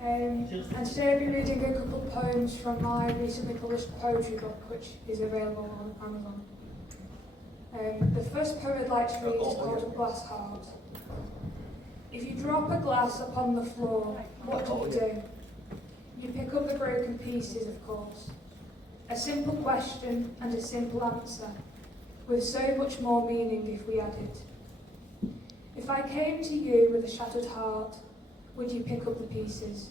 And today I'll be reading a couple of poems from my recently published poetry book, which is available on Amazon. The first poem I'd like to read is called A Glass Heart. If you drop a glass upon the floor, what do you do? You pick up the broken pieces, of course. A simple question and a simple answer, with so much more meaning if we added. If I came to you with a shattered heart, would you pick up the pieces?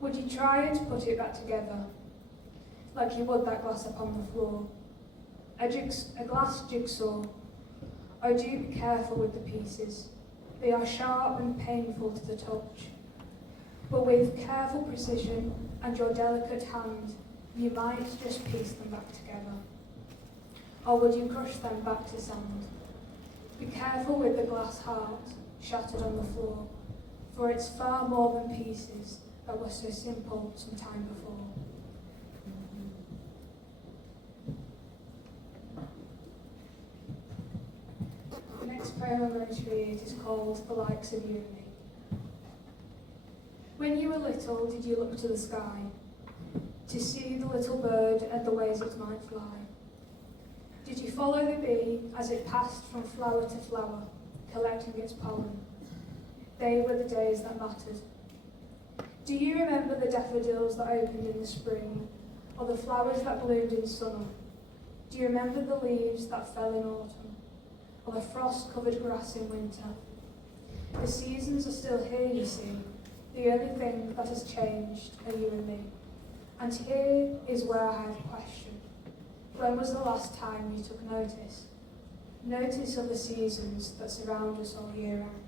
Would you try and put it back together, like you would that glass upon the floor? A glass jigsaw. Oh, do be careful with the pieces. They are sharp and painful to the touch. But with careful precision and your delicate hand, you might just piece them back together. Or would you crush them back to sand? Be careful with the glass heart shattered on the floor, for it's far more than pieces that were so simple some time before. The next poem I'm going to read is called The Likes of You and Me. When you were little, did you look to the sky to see the little bird and the ways it might fly? Did you follow the bee as it passed from flower to flower, collecting its pollen? They were the days that mattered. Do you remember the daffodils that opened in the spring, or the flowers that bloomed in summer? Do you remember the leaves that fell in autumn, or the frost-covered grass in winter? The seasons are still here, you see. The only thing that has changed are you and me. And here is where I have a question. When was the last time you took notice? Notice of the seasons that surround us all year round.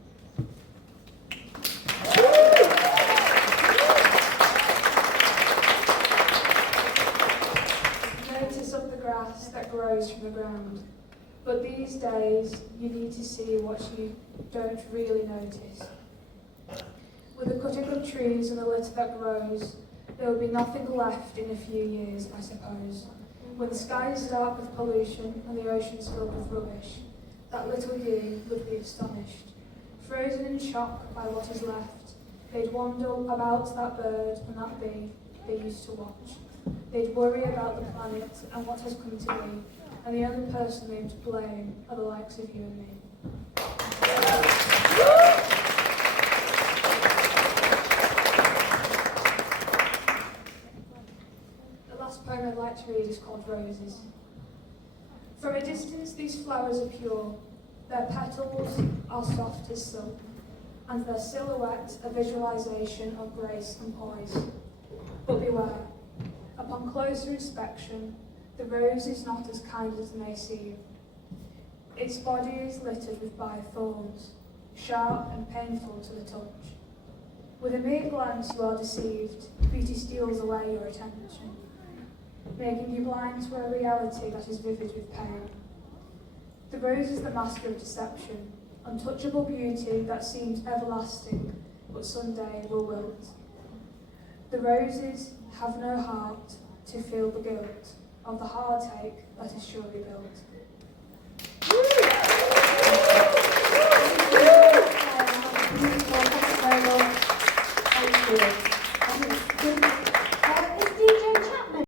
Notice of the grass that grows from the ground. But these days, you need to see what you don't really notice. With the cutting of trees and the litter that grows, there will be nothing left in a few years, I suppose. When the sky is dark with pollution and the oceans filled with rubbish, that little you would be astonished. Frozen in shock by what is left, they'd wonder about that bird and that bee they used to watch. They'd worry about the planet and what has come to be, and the only person they'd blame are the likes of you and me. The last poem I'd like to read is called Roses. From a distance these flowers are pure, their petals are soft as silk, and their silhouette a visualization of grace and poise. But beware, upon closer inspection, the rose is not as kind as it may seem. Its body is littered with bare thorns, sharp and painful to the touch. With a mere glance you are deceived, beauty steals away your attention, making you blind to a reality that is vivid with pain. The rose is the master of deception, untouchable beauty that seems everlasting, but someday will wilt. The roses have no heart to feel the guilt of the heartache that is surely built.